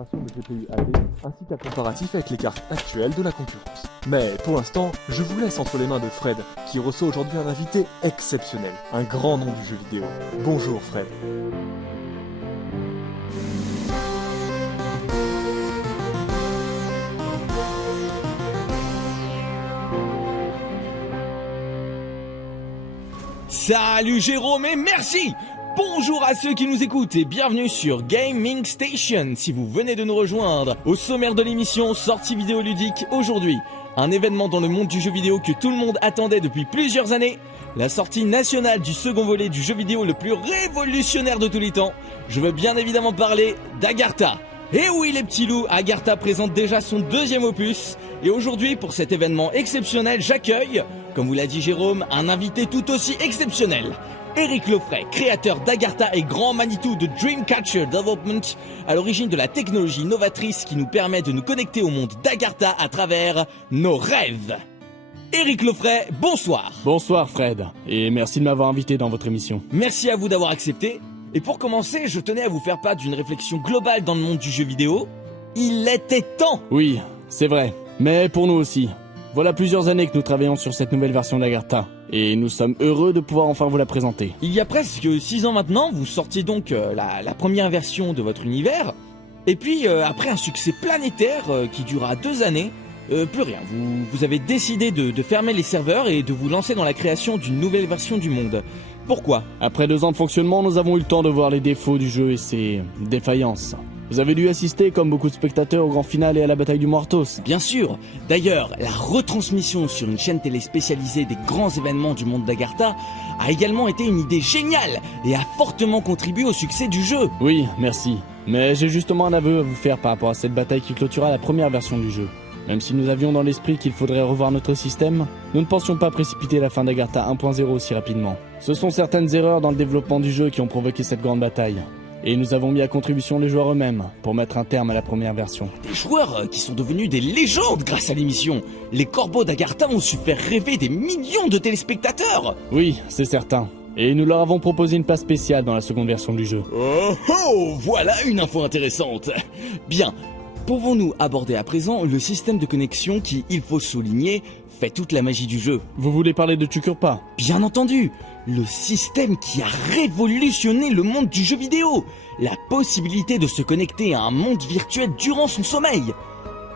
génération de GPU AD, ainsi qu'un comparatif avec les cartes actuelles de la concurrence. Mais pour l'instant, je vous laisse entre les mains de Fred, qui reçoit aujourd'hui un invité exceptionnel, un grand nom du jeu vidéo. Bonjour Fred. Salut Jérôme et merci! Bonjour à ceux qui nous écoutent et bienvenue sur Gaming Station si vous venez de nous rejoindre. Au sommaire de l'émission, sortie vidéoludique aujourd'hui. Un événement dans le monde du jeu vidéo que tout le monde attendait depuis plusieurs années. La sortie nationale du second volet du jeu vidéo le plus révolutionnaire de tous les temps. Je veux bien évidemment parler d'Agartha. Et oui les petits loups, Agartha présente déjà son deuxième opus. Et aujourd'hui, pour cet événement exceptionnel, j'accueille, comme vous l'a dit Jérôme, un invité tout aussi exceptionnel. Eric Lofray, créateur d'Agartha et grand Manitou de Dreamcatcher Development, à l'origine de la technologie novatrice qui nous permet de nous connecter au monde d'Agartha à travers nos rêves. Eric Lofray, bonsoir. Bonsoir Fred, et merci de m'avoir invité dans votre émission. Merci à vous d'avoir accepté. Et pour commencer, je tenais à vous faire part d'une réflexion globale dans le monde du jeu vidéo. Il était temps. Oui, c'est vrai, mais pour nous aussi. Voilà plusieurs années que nous travaillons sur cette nouvelle version d'Agartha, et nous sommes heureux de pouvoir enfin vous la présenter. Il y a presque 6 ans maintenant, vous sortiez donc la première version de votre univers, et puis après un succès planétaire qui dura 2 années, plus rien. Vous avez décidé de fermer les serveurs et de vous lancer dans la création d'une nouvelle version du monde. Pourquoi ? Après 2 ans de fonctionnement, nous avons eu le temps de voir les défauts du jeu et ses défaillances. Vous avez dû assister, comme beaucoup de spectateurs, au grand final et à la bataille du Muertos. Bien sûr. D'ailleurs, la retransmission sur une chaîne télé spécialisée des grands événements du monde d'Agartha a également été une idée géniale et a fortement contribué au succès du jeu. Oui, merci. Mais j'ai justement un aveu à vous faire par rapport à cette bataille qui clôtura la première version du jeu. Même si nous avions dans l'esprit qu'il faudrait revoir notre système, nous ne pensions pas précipiter la fin d'Agartha 1.0 aussi rapidement. Ce sont certaines erreurs dans le développement du jeu qui ont provoqué cette grande bataille. Et nous avons mis à contribution les joueurs eux-mêmes pour mettre un terme à la première version. Des joueurs qui sont devenus des légendes grâce à l'émission. Les corbeaux d'Agartha ont su faire rêver des millions de téléspectateurs. Oui, c'est certain. Et nous leur avons proposé une place spéciale dans la seconde version du jeu. Oh oh, voilà une info intéressante. Bien, pouvons-nous aborder à présent le système de connexion qui, il faut souligner, fait toute la magie du jeu. Vous voulez parler de Tukurpa ? Bien entendu, le système qui a révolutionné le monde du jeu vidéo. La possibilité de se connecter à un monde virtuel durant son sommeil.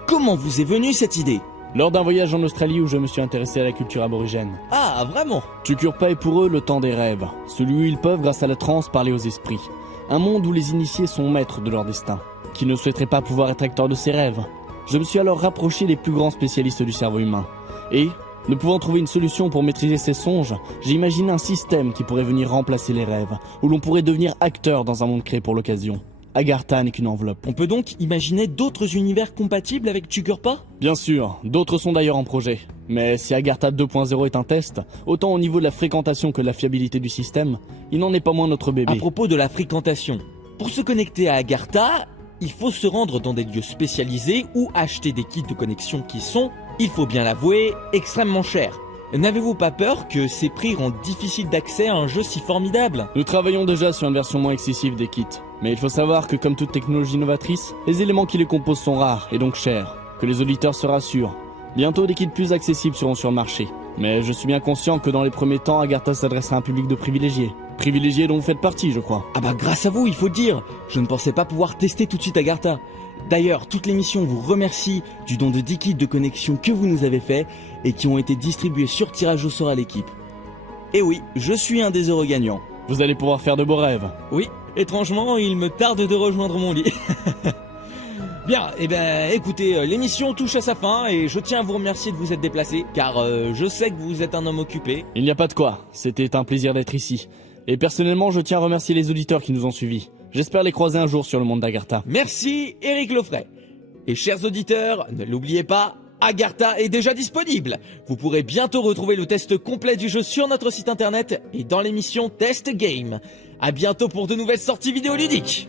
Comment vous est venue cette idée ? Lors d'un voyage en Australie où je me suis intéressé à la culture aborigène. Ah, vraiment ? Tukurpa est pour eux le temps des rêves, celui où ils peuvent, grâce à la transe, parler aux esprits. Un monde où les initiés sont maîtres de leur destin, qui ne souhaiteraient pas pouvoir être acteurs de ses rêves. Je me suis alors rapproché des plus grands spécialistes du cerveau humain. Et, ne pouvant trouver une solution pour maîtriser ces songes, j'ai imaginé un système qui pourrait venir remplacer les rêves, où l'on pourrait devenir acteur dans un monde créé pour l'occasion. Agartha n'est qu'une enveloppe. On peut donc imaginer d'autres univers compatibles avec Tukurpa ? Bien sûr, d'autres sont d'ailleurs en projet. Mais si Agartha 2.0 est un test, autant au niveau de la fréquentation que de la fiabilité du système, il n'en est pas moins notre bébé. À propos de la fréquentation, pour se connecter à Agartha, il faut se rendre dans des lieux spécialisés ou acheter des kits de connexion qui sont, il faut bien l'avouer, extrêmement chers. N'avez-vous pas peur que ces prix rendent difficile d'accès à un jeu si formidable ? Nous travaillons déjà sur une version moins excessive des kits. Mais il faut savoir que comme toute technologie novatrice, les éléments qui les composent sont rares et donc chers. Que les auditeurs se rassurent. Bientôt des kits plus accessibles seront sur le marché. Mais je suis bien conscient que dans les premiers temps, Agartha s'adressera à un public de privilégiés. Privilégiés dont vous faites partie, je crois. Ah bah grâce à vous, il faut le dire. Je ne pensais pas pouvoir tester tout de suite Agartha. D'ailleurs, toute l'émission vous remercie du don de 10 kits de connexion que vous nous avez fait et qui ont été distribués sur tirage au sort à l'équipe. Et oui, je suis un des heureux gagnants. Vous allez pouvoir faire de beaux rêves. Oui, étrangement, il me tarde de rejoindre mon lit. Bien, eh ben, écoutez, l'émission touche à sa fin et je tiens à vous remercier de vous être déplacé, car je sais que vous êtes un homme occupé. Il n'y a pas de quoi, c'était un plaisir d'être ici. Et personnellement, je tiens à remercier les auditeurs qui nous ont suivis. J'espère les croiser un jour sur le monde d'Agartha. Merci, Eric Lofray. Et chers auditeurs, ne l'oubliez pas, Agartha est déjà disponible. Vous pourrez bientôt retrouver le test complet du jeu sur notre site internet et dans l'émission Test Game. À bientôt pour de nouvelles sorties vidéoludiques.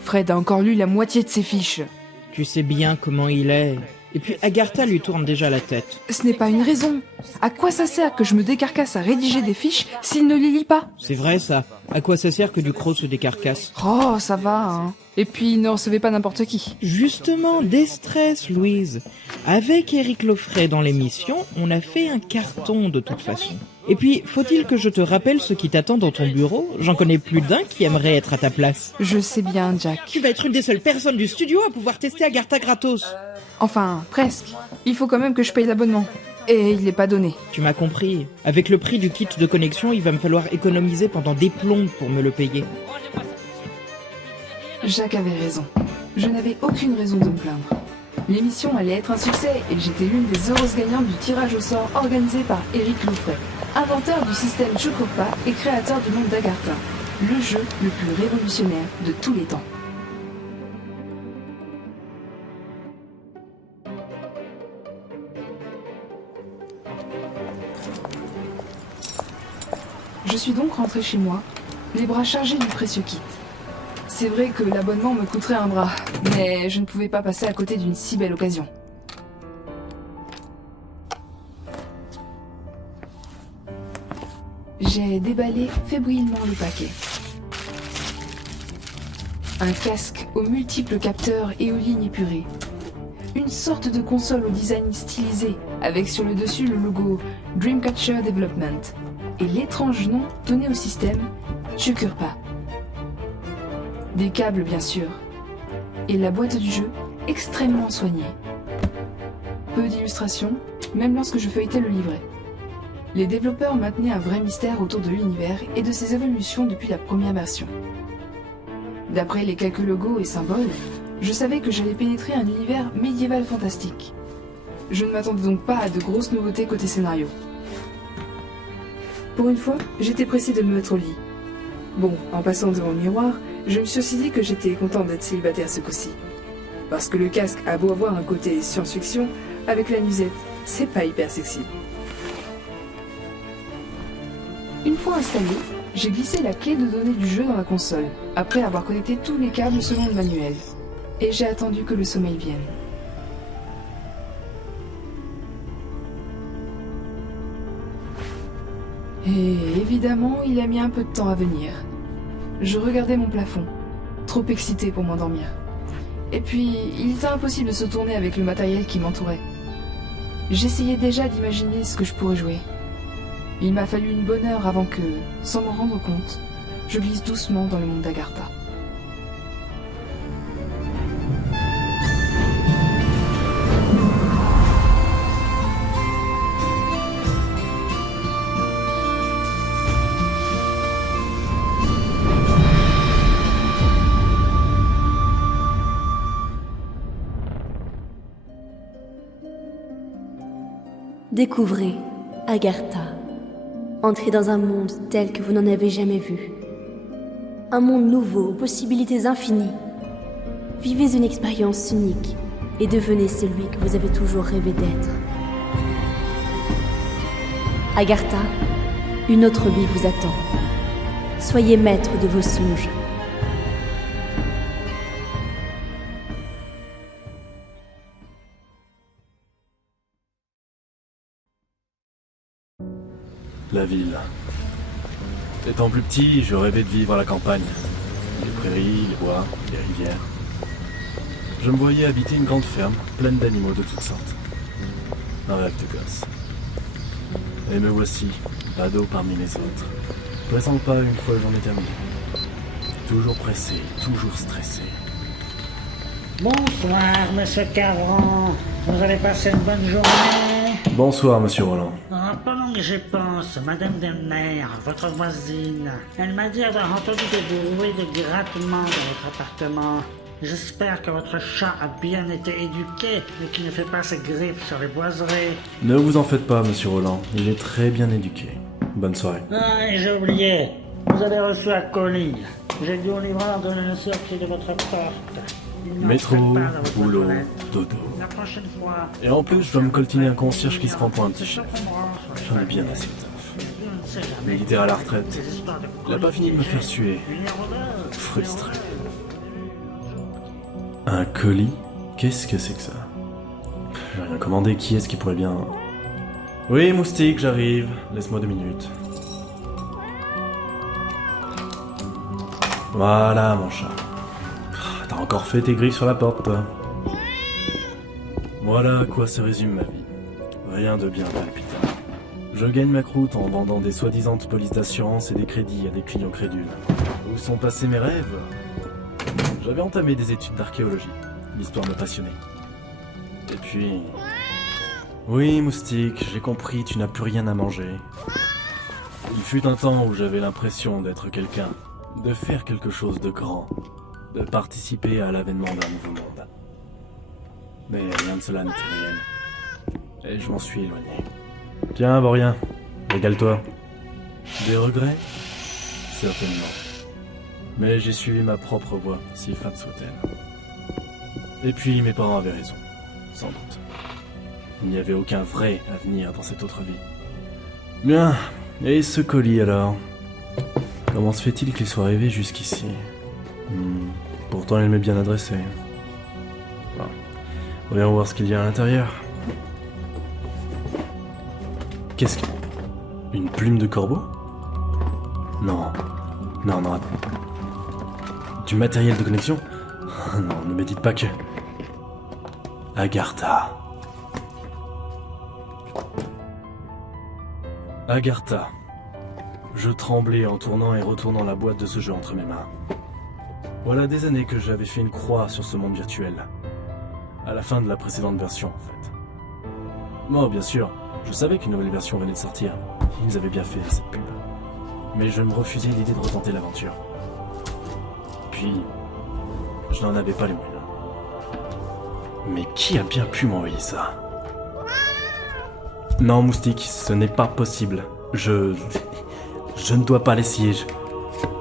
Fred a encore lu la moitié de ses fiches. Tu sais bien comment il est. Et puis Agartha lui tourne déjà la tête. Ce n'est pas une raison. À quoi ça sert que je me décarcasse à rédiger des fiches s'il ne les lit pas? C'est vrai ça. À quoi ça sert que du croc se décarcasse? Oh, ça va, hein. Et puis, ne recevez pas n'importe qui. Justement, déstress, Louise. Avec Eric Lofray dans l'émission, on a fait un carton de toute façon. Et puis, faut-il que je te rappelle ce qui t'attend dans ton bureau? J'en connais plus d'un qui aimerait être à ta place. Je sais bien, Jack. Tu vas être une des seules personnes du studio à pouvoir tester Agartha gratos. Enfin, presque. Il faut quand même que je paye l'abonnement. Et il n'est pas donné. Tu m'as compris. Avec le prix du kit de connexion, il va me falloir économiser pendant des plombes pour me le payer. Jacques avait raison. Je n'avais aucune raison de me plaindre. L'émission allait être un succès et j'étais l'une des heureuses gagnantes du tirage au sort organisé par Eric Lofray, inventeur du système Chocopa et créateur du monde d'Agartha, le jeu le plus révolutionnaire de tous les temps. Je suis donc rentrée chez moi, les bras chargés du précieux kit. C'est vrai que l'abonnement me coûterait un bras, mais je ne pouvais pas passer à côté d'une si belle occasion. J'ai déballé fébrilement le paquet. Un casque aux multiples capteurs et aux lignes épurées. Une sorte de console au design stylisé, avec sur le dessus le logo Dreamcatcher Development et l'étrange nom donné au système, Chocopa. Des câbles bien sûr, et la boîte du jeu extrêmement soignée. Peu d'illustrations, même lorsque je feuilletais le livret. Les développeurs maintenaient un vrai mystère autour de l'univers et de ses évolutions depuis la première version. D'après les quelques logos et symboles, je savais que j'allais pénétrer un univers médiéval fantastique. Je ne m'attendais donc pas à de grosses nouveautés côté scénario. Pour une fois, j'étais pressée de me mettre au lit. Bon, en passant devant le miroir, je me suis aussi dit que j'étais contente d'être célibataire ce coup-ci. Parce que le casque a beau avoir un côté science-fiction, avec la nuisette, c'est pas hyper sexy. Une fois installé, j'ai glissé la clé de données du jeu dans la console, après avoir connecté tous les câbles selon le manuel. Et j'ai attendu que le sommeil vienne. Et évidemment, il a mis un peu de temps à venir. Je regardais mon plafond, trop excitée pour m'endormir. Et puis, il était impossible de se tourner avec le matériel qui m'entourait. J'essayais déjà d'imaginer ce que je pourrais jouer. Il m'a fallu une bonne heure avant que, sans m'en rendre compte, je glisse doucement dans le monde d'Agartha. Découvrez Agartha. Entrez dans un monde tel que vous n'en avez jamais vu. Un monde nouveau aux possibilités infinies. Vivez une expérience unique et devenez celui que vous avez toujours rêvé d'être. Agartha, une autre vie vous attend. Soyez maître de vos songes. La ville. Étant plus petit, je rêvais de vivre à la campagne. Les prairies, les bois, les rivières. Je me voyais habiter une grande ferme, pleine d'animaux de toutes sortes. Un rêve de gosse. Et me voici, badaud parmi les autres, pressant le pas une fois la journée terminée. Toujours pressé, toujours stressé. Bonsoir, monsieur Caron. Vous avez passé une bonne journée? Bonsoir, monsieur Roland. Pendant que j'y pense, Madame Demner, votre voisine, elle m'a dit avoir entendu des bruits de grattement dans votre appartement. J'espère que votre chat a bien été éduqué et qu'il ne fait pas ses griffes sur les boiseries. Ne vous en faites pas, monsieur Roland. Il est très bien éduqué. Bonne soirée. Ah, et j'ai oublié. Vous avez reçu un colis. J'ai dit au livreur de le sortir de votre porte. Métro, boulot, dodo. La prochaine fois. Et en plus, je dois me coltiner un concierge qui se prend pour un petit chef. J'en ai bien assez de taf. Militaire à la retraite. Il a pas fini de me faire suer. Frustré. Un colis? Qu'est-ce que c'est que ça? j'ai rien commandé, qui est-ce qui pourrait bien... Oui, Moustique, j'arrive. Laisse-moi 2 minutes. Voilà, mon chat. T'as encore fait tes griffes sur la porte, toi. Voilà à quoi se résume ma vie. Rien de bien palpitant. Je gagne ma croûte en vendant des soi-disant polices d'assurance et des crédits à des clients crédules. Où sont passés mes rêves? J'avais entamé des études d'archéologie. L'histoire me passionnait. Et puis... Oui, Moustique, j'ai compris, tu n'as plus rien à manger. Il fut un temps où j'avais l'impression d'être quelqu'un, de faire quelque chose de grand, de participer à l'avènement d'un nouveau monde. Mais rien de cela n'était réel. Et je m'en suis éloigné. Tiens, Vaurien, régale-toi. Des regrets? Certainement. Mais j'ai suivi ma propre voie, si fade soit-elle. Et puis mes parents avaient raison, sans doute. Il n'y avait aucun vrai avenir dans cette autre vie. Bien, et ce colis alors? Comment se fait-il qu'il soit arrivé jusqu'ici? Pourtant il m'est bien adressé. Bon. Voyons voir ce qu'il y a à l'intérieur. Qu'est-ce que... Une plume de corbeau? Non. Non, non. Du matériel de connexion? Non, ne me dites pas que... Agartha. Agartha. Je tremblais en tournant et retournant la boîte de ce jeu entre mes mains. Voilà des années que j'avais fait une croix sur ce monde virtuel. À la fin de la précédente version, en fait. Moi, bien sûr, je savais qu'une nouvelle version venait de sortir. Ils avaient bien fait cette pub. Mais je me refusais l'idée de retenter l'aventure. Puis, je n'en avais pas les moyens. Mais qui a bien pu m'envoyer ça? Non, Moustique, ce n'est pas possible. Je ne dois pas l'essayer.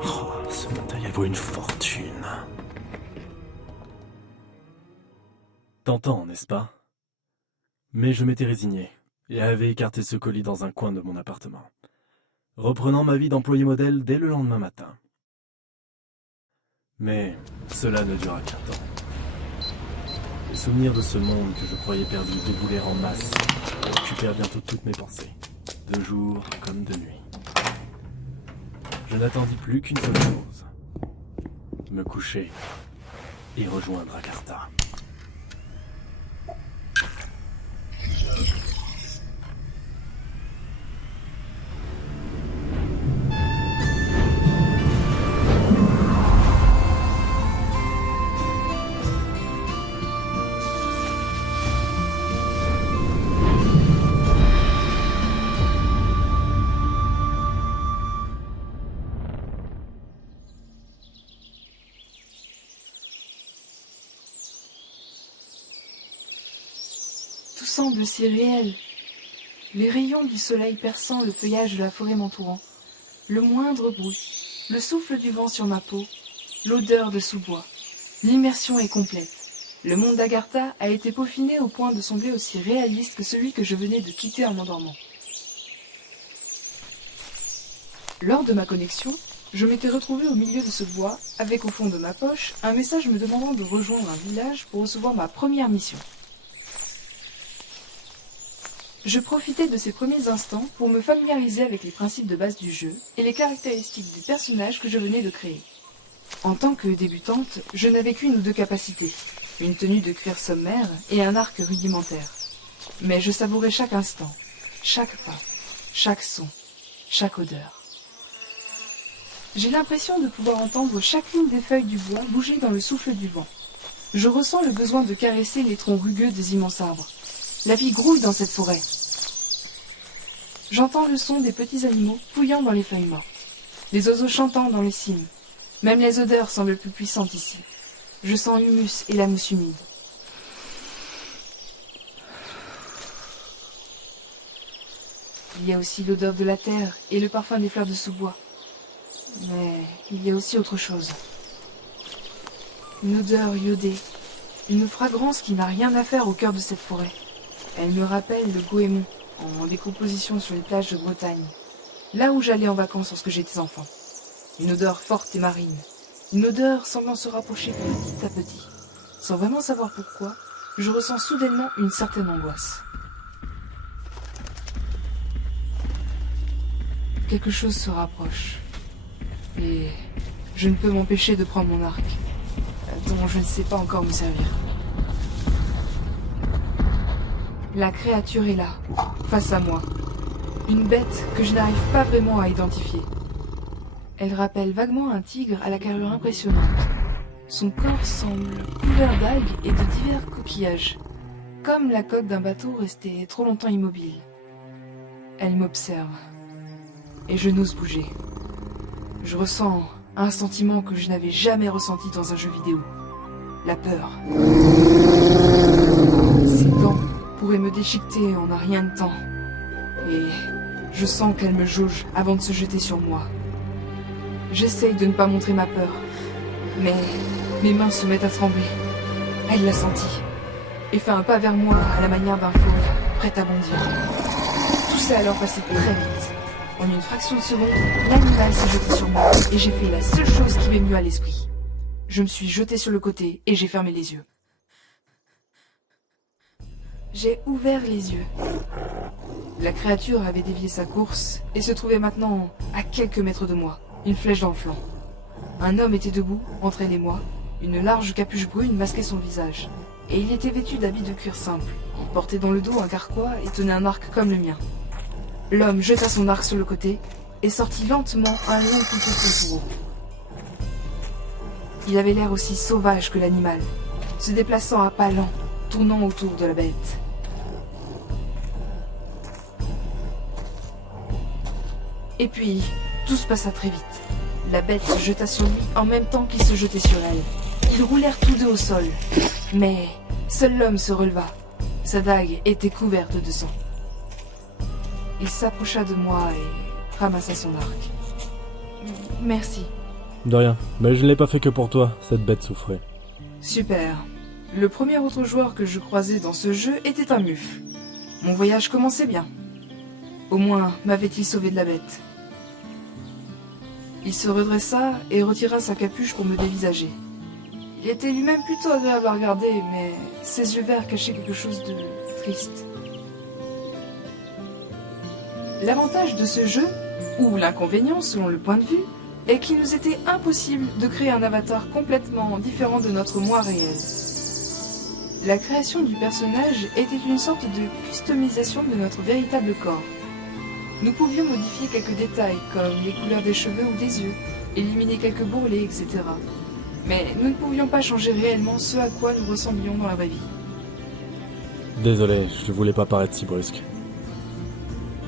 Oh, ce matériel vaut une fortune. Tentant, n'est-ce pas? Mais je m'étais résigné et avais écarté ce colis dans un coin de mon appartement, reprenant ma vie d'employé modèle dès le lendemain matin. Mais cela ne dura qu'un temps. Les souvenirs de ce monde que je croyais perdu déboulèrent en masse et occupèrent bientôt toutes mes pensées, de jour comme de nuit. Je n'attendis plus qu'une seule chose, me coucher et rejoindre Agartha. Tout semble si réel. Les rayons du soleil perçant le feuillage de la forêt m'entourant, le moindre bruit, le souffle du vent sur ma peau, l'odeur de sous-bois. L'immersion est complète. Le monde d'Agartha a été peaufiné au point de sembler aussi réaliste que celui que je venais de quitter en m'endormant. Lors de ma connexion, je m'étais retrouvé au milieu de ce bois, avec au fond de ma poche un message me demandant de rejoindre un village pour recevoir ma première mission. Je profitais de ces premiers instants pour me familiariser avec les principes de base du jeu et les caractéristiques du personnage que je venais de créer. En tant que débutante, je n'avais qu'une ou deux capacités, une tenue de cuir sommaire et un arc rudimentaire. Mais je savourais chaque instant, chaque pas, chaque son, chaque odeur. J'ai l'impression de pouvoir entendre chacune des feuilles du bois bouger dans le souffle du vent. Je ressens le besoin de caresser les troncs rugueux des immenses arbres. La vie grouille dans cette forêt. J'entends le son des petits animaux fouillant dans les feuilles mortes, les oiseaux chantant dans les cimes. Même les odeurs semblent plus puissantes ici. Je sens l'humus et la mousse humide. Il y a aussi l'odeur de la terre et le parfum des fleurs de sous-bois. Mais il y a aussi autre chose. Une odeur iodée, une fragrance qui n'a rien à faire au cœur de cette forêt. Elle me rappelle le goémon, en décomposition sur les plages de Bretagne, là où j'allais en vacances lorsque j'étais enfant. Une odeur forte et marine, une odeur semblant se rapprocher petit à petit. Sans vraiment savoir pourquoi, je ressens soudainement une certaine angoisse. Quelque chose se rapproche. Et je ne peux m'empêcher de prendre mon arc, dont je ne sais pas encore me servir. La créature est là, face à moi. Une bête que je n'arrive pas vraiment à identifier. Elle rappelle vaguement un tigre à la carrure impressionnante. Son corps semble couvert d'algues et de divers coquillages, comme la coque d'un bateau resté trop longtemps immobile. Elle m'observe, et je n'ose bouger. Je ressens un sentiment que je n'avais jamais ressenti dans un jeu vidéo. La peur. Ses dents pourraient me déchiqueter en un rien de temps. Et je sens qu'elle me jauge avant de se jeter sur moi. J'essaye de ne pas montrer ma peur, mais mes mains se mettent à trembler. Elle l'a senti, et fait un pas vers moi à la manière d'un fauve, prêt à bondir. Tout s'est alors passé très vite. En une fraction de seconde, l'animal s'est jeté sur moi, et j'ai fait la seule chose qui m'est venue à l'esprit. Je me suis jetée sur le côté, et j'ai fermé les yeux. J'ai ouvert les yeux. La créature avait dévié sa course, et se trouvait maintenant à quelques mètres de moi, une flèche dans le flanc. Un homme était debout, entre elle et moi. Une large capuche brune masquait son visage. Et il était vêtu d'habits de cuir simple. Il portait dans le dos un carquois et tenait un arc comme le mien. L'homme jeta son arc sur le côté et sortit lentement un long couteau de son bourreau. Il avait l'air aussi sauvage que l'animal, se déplaçant à pas lents, tournant autour de la bête. Et puis, tout se passa très vite. La bête se jeta sur lui en même temps qu'il se jetait sur elle. Ils roulèrent tous deux au sol. Mais seul l'homme se releva. Sa dague était couverte de sang. Il s'approcha de moi et ramassa son arc. Merci. De rien, mais je ne l'ai pas fait que pour toi, cette bête souffrait. Super. Le premier autre joueur que je croisais dans ce jeu était un mufle. Mon voyage commençait bien. Au moins m'avait-il sauvé de la bête. Il se redressa et retira sa capuche pour me dévisager. Il était lui-même plutôt agréable à regarder, mais ses yeux verts cachaient quelque chose de triste. L'avantage de ce jeu, ou l'inconvénient selon le point de vue, est qu'il nous était impossible de créer un avatar complètement différent de notre moi réel. La création du personnage était une sorte de customisation de notre véritable corps. Nous pouvions modifier quelques détails, comme les couleurs des cheveux ou des yeux, éliminer quelques bourrelets, etc. Mais nous ne pouvions pas changer réellement ce à quoi nous ressemblions dans la vraie vie. Désolé, je voulais pas paraître si brusque.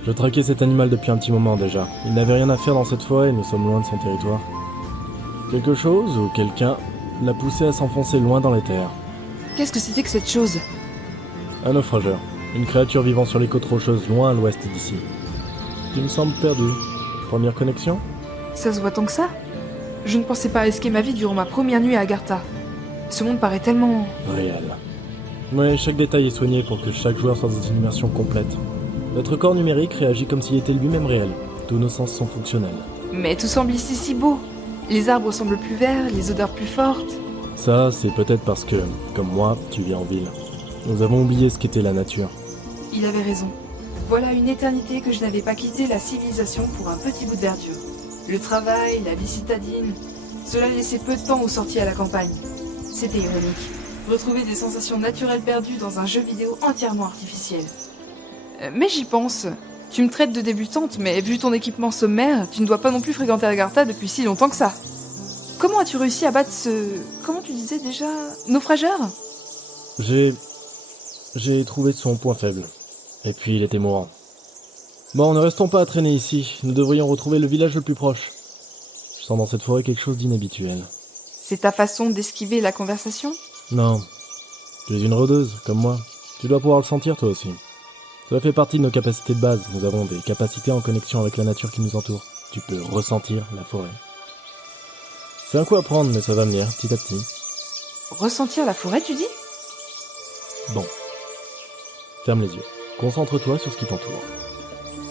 Je traquais cet animal depuis un petit moment déjà. Il n'avait rien à faire dans cette forêt et nous sommes loin de son territoire. Quelque chose ou quelqu'un l'a poussé à s'enfoncer loin dans les terres. Qu'est-ce que c'était que cette chose? Un naufrageur, une créature vivant sur les côtes rocheuses loin à l'ouest d'ici. Tu me sembles perdu. Première connexion? Ça se voit tant que ça? Je ne pensais pas risquer ma vie durant ma première nuit à Agartha. Ce monde paraît tellement... réel. Ouais, chaque détail est soigné pour que chaque joueur soit dans une immersion complète. Notre corps numérique réagit comme s'il était lui-même réel. Tous nos sens sont fonctionnels. Mais tout semble ici si beau. Les arbres semblent plus verts, les odeurs plus fortes. Ça, c'est peut-être parce que, comme moi, tu vis en ville. Nous avons oublié ce qu'était la nature. Il avait raison. Voilà une éternité que je n'avais pas quitté la civilisation pour un petit bout de verdure. Le travail, la vie citadine, cela laissait peu de temps aux sorties à la campagne. C'était ironique. Retrouver des sensations naturelles perdues dans un jeu vidéo entièrement artificiel. Mais j'y pense. Tu me traites de débutante, mais vu ton équipement sommaire, tu ne dois pas non plus fréquenter Agartha depuis si longtemps que ça. Comment as-tu réussi à battre ce... Comment tu disais déjà... naufrageur? J'ai trouvé son point faible. Et puis il était mourant. Bon, ne restons pas à traîner ici. Nous devrions retrouver le village le plus proche. Je sens dans cette forêt quelque chose d'inhabituel. C'est ta façon d'esquiver la conversation? Non. Tu es une rôdeuse, comme moi. Tu dois pouvoir le sentir toi aussi. Cela fait partie de nos capacités de base. Nous avons des capacités en connexion avec la nature qui nous entoure. Tu peux ressentir la forêt. C'est un coup à prendre, mais ça va venir, petit à petit. Ressentir la forêt, tu dis? Bon. Ferme les yeux. Concentre-toi sur ce qui t'entoure.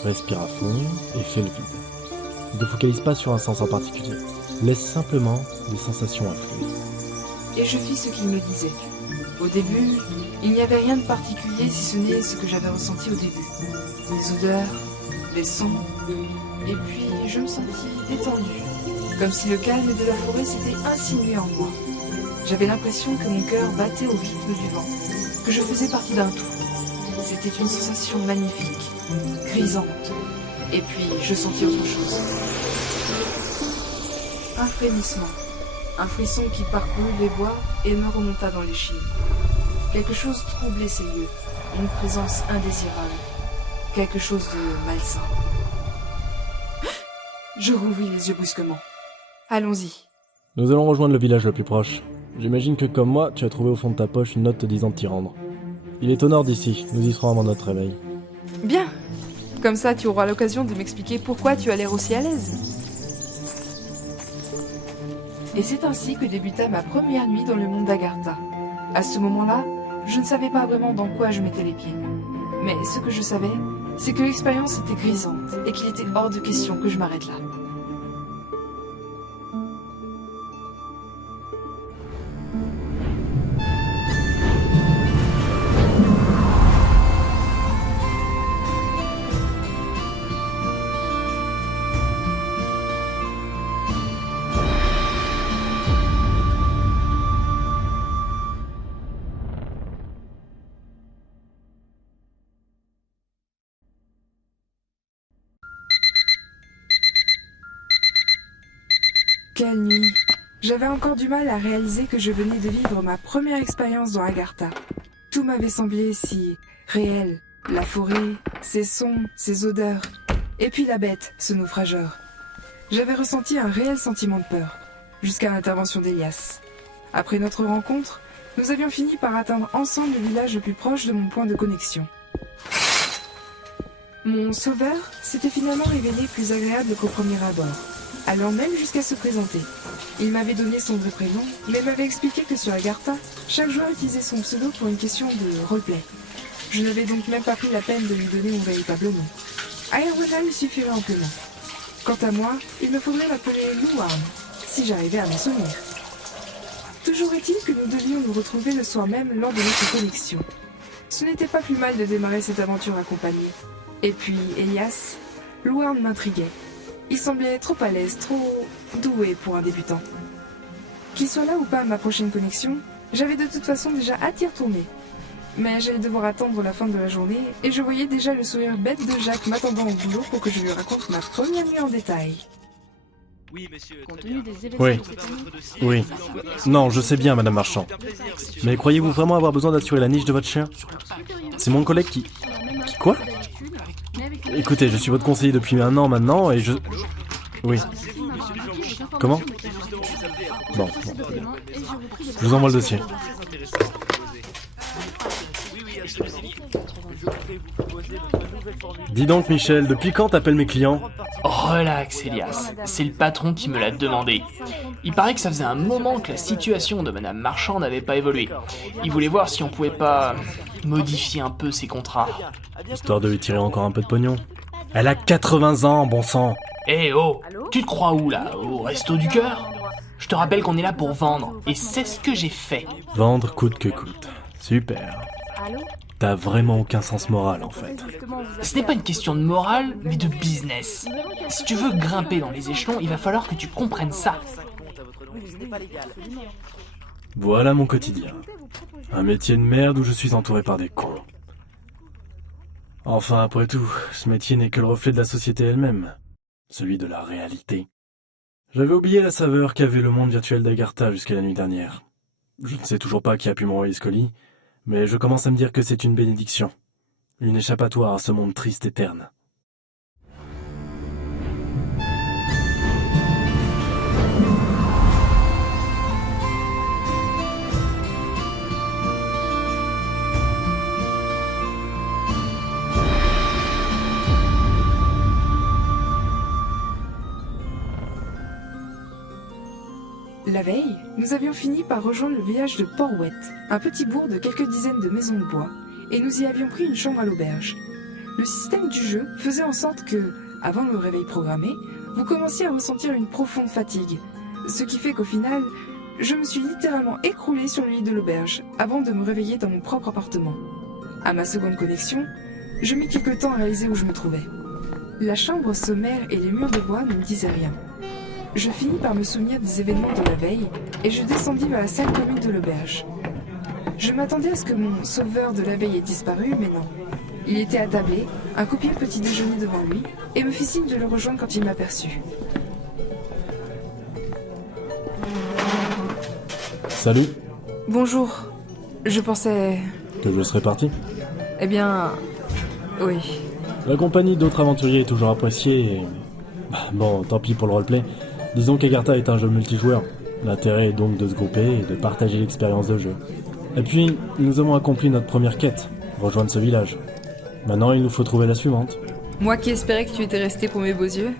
Respire à fond et fais le vide. Ne te focalise pas sur un sens en particulier. Laisse simplement les sensations affluer. Et je fis ce qu'il me disait. Au début, il n'y avait rien de particulier si ce n'est ce que j'avais ressenti au début. Les odeurs, les sons, et puis je me sentis détendue, comme si le calme de la forêt s'était insinué en moi. J'avais l'impression que mon cœur battait au rythme du vent, que je faisais partie d'un tout. C'était une sensation magnifique, grisante, et puis je sentis autre chose. Un frémissement, un frisson qui parcourut les bois et me remonta dans les chines. Quelque chose troublait ces lieux, une présence indésirable, quelque chose de malsain. Je rouvris les yeux brusquement. Allons-y. Nous allons rejoindre le village le plus proche. J'imagine que comme moi, tu as trouvé au fond de ta poche une note te disant de t'y rendre. Il est au nord d'ici, nous y serons avant notre réveil. Bien. Comme ça, tu auras l'occasion de m'expliquer pourquoi tu as l'air aussi à l'aise. Et c'est ainsi que débuta ma première nuit dans le monde d'Agartha. À ce moment-là, je ne savais pas vraiment dans quoi je mettais les pieds. Mais ce que je savais, c'est que l'expérience était grisante et qu'il était hors de question que je m'arrête là. Quelle nuit! J'avais encore du mal à réaliser que je venais de vivre ma première expérience dans Agartha. Tout m'avait semblé si réel. La forêt, ses sons, ses odeurs. Et puis la bête, ce naufrageur. J'avais ressenti un réel sentiment de peur, jusqu'à l'intervention d'Elias. Après notre rencontre, nous avions fini par atteindre ensemble le village le plus proche de mon point de connexion. Mon sauveur s'était finalement révélé plus agréable qu'au premier abord, allant même jusqu'à se présenter. Il m'avait donné son vrai prénom, mais m'avait expliqué que sur Agartha, chaque joueur utilisait son pseudo pour une question de roleplay. Je n'avais donc même pas pris la peine de lui donner mon véritable nom. Ayawana lui suffirait amplement. Quant à moi, il me faudrait m'appeler Luan, si j'arrivais à m'en souvenir. Toujours est-il que nous devions nous retrouver le soir même lors de notre connexion. Ce n'était pas plus mal de démarrer cette aventure accompagnée. Et puis, Elias, Luan m'intriguait. Il semblait trop à l'aise, trop doué pour un débutant. Qu'il soit là ou pas à ma prochaine connexion, j'avais de toute façon déjà hâte d'y retourner. Mais j'allais devoir attendre la fin de la journée, et je voyais déjà le sourire bête de Jacques m'attendant au boulot pour que je lui raconte ma première nuit en détail. Oui, monsieur. Oui. Non, je sais bien, Madame Marchand. Mais croyez-vous vraiment avoir besoin d'assurer la niche de votre chien? C'est mon collègue qui... Quoi? Écoutez, je suis votre conseiller depuis un an maintenant et je... Oui. Comment? Bon. Je vous envoie le dossier. Dis donc, Michel, depuis quand t'appelles mes clients? Relax, Elias. C'est le patron qui me l'a demandé. Il paraît que ça faisait un moment que la situation de Madame Marchand n'avait pas évolué. Il voulait voir si on pouvait pas modifier un peu ses contrats. Histoire de lui tirer encore un peu de pognon. Elle a 80 ans, bon sang. Eh oh, tu te crois où là? Au resto du cœur? Je te rappelle qu'on est là pour vendre, et c'est ce que j'ai fait. Vendre coûte que coûte. Super. T'as vraiment aucun sens moral en fait. Ce n'est pas une question de morale, mais de business. Si tu veux grimper dans les échelons, il va falloir que tu comprennes ça. Voilà mon quotidien. Un métier de merde où je suis entouré par des cons. Enfin, après tout, ce métier n'est que le reflet de la société elle-même. Celui de la réalité. J'avais oublié la saveur qu'avait le monde virtuel d'Agartha jusqu'à la nuit dernière. Je ne sais toujours pas qui a pu m'envoyer ce colis, mais je commence à me dire que c'est une bénédiction. Une échappatoire à ce monde triste et terne. La veille, nous avions fini par rejoindre le village de Port-Wet, un petit bourg de quelques dizaines de maisons de bois, et nous y avions pris une chambre à l'auberge. Le système du jeu faisait en sorte que, avant le réveil programmé, vous commenciez à ressentir une profonde fatigue, ce qui fait qu'au final, Je me suis littéralement écroulée sur le lit de l'auberge avant de me réveiller dans mon propre appartement. À ma seconde connexion, je mis quelque temps à réaliser où je me trouvais. La chambre sommaire et les murs de bois ne me disaient rien. Je finis par me souvenir des événements de la veille et je descendis vers la salle commune de l'auberge. Je m'attendais à ce que mon sauveur de la veille ait disparu, mais non. Il était attablé, un copieux petit déjeuner devant lui, et me fit signe de le rejoindre quand il m'aperçut. Salut. Bonjour. Je pensais... Que je serais parti. Eh bien... oui. La compagnie d'autres aventuriers est toujours appréciée et... Bon, tant pis pour le roleplay. Disons qu'Agartha est un jeu multijoueur. L'intérêt est donc de se grouper et de partager l'expérience de jeu. Et puis, nous avons accompli notre première quête, rejoindre ce village. Maintenant, il nous faut trouver la suivante. Moi qui espérais que tu étais resté pour mes beaux yeux.